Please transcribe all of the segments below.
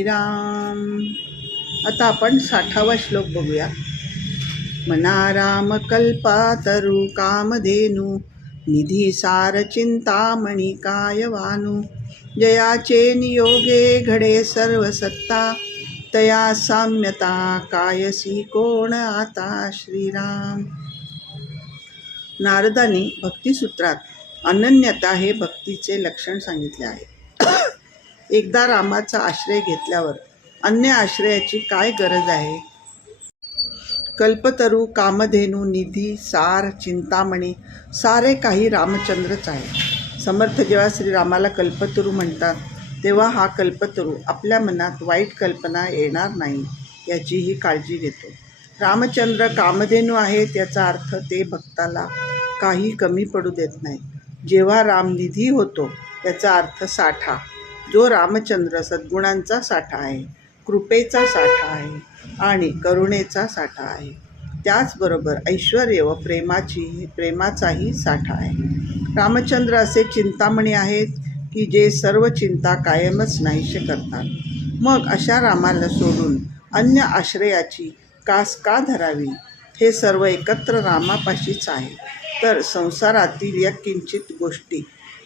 श्रीराम. आता आपण साठावा श्लोक बघूया. मनाराम कल्पातरु कामधेनु निधी सार चिंतामणी कायवानु. जयाचे नियोगे घडे सर्व सत्ता तया साम्यता कायसी कोण आता श्रीराम. नारदाने भक्तिसूत्रात अनन्यता हे भक्तीचे लक्षण सांगितले आहे. एकदा रामाचा आश्रय घेतल्यावर अन्य आश्रयाची काय गरज आहे? कल्पतरू कामधेनू निधी सार चिंतामणी सारे काही रामचंद्रच आहे. समर्थ जेव्हा श्रीरामाला कल्पतरू म्हणतात तेव्हा हा कल्पतरू आपल्या मनात वाईट कल्पना येणार नाही याचीही काळजी घेतो. रामचंद्र कामधेनू आहे त्याचा अर्थ ते भक्ताला काही कमी पडू देत नाही. जेव्हा रामनिधी होतो त्याचा अर्थ साठा. जो रामचंद्र सद्गुणांचा साठा आहे कृपेचा साठा आहे आणि करुणेचा साठा आहे त्याचबरोबर ऐश्वर व प्रेमाची प्रेमाचाही साठा आहे. रामचंद्र असे चिंतामणी आहेत की जे सर्व चिंता कायमच नाहीशे करतात. मग अशा रामाला सोडून अन्य आश्रयाची कास का धरावी? हे सर्व एकत्र रामापाशीच आहे. तर संसारातील या किंचित गोष्टी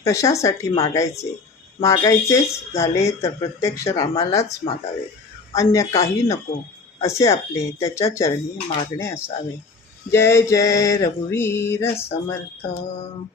कशासाठी मागायचे? मागायचेच झाले तर प्रत्यक्ष रामालाच मागावे. अन्य काही नको असे आपले त्याच्या चरणी मागणे असावे. जय जय रघुवीर समर्थ.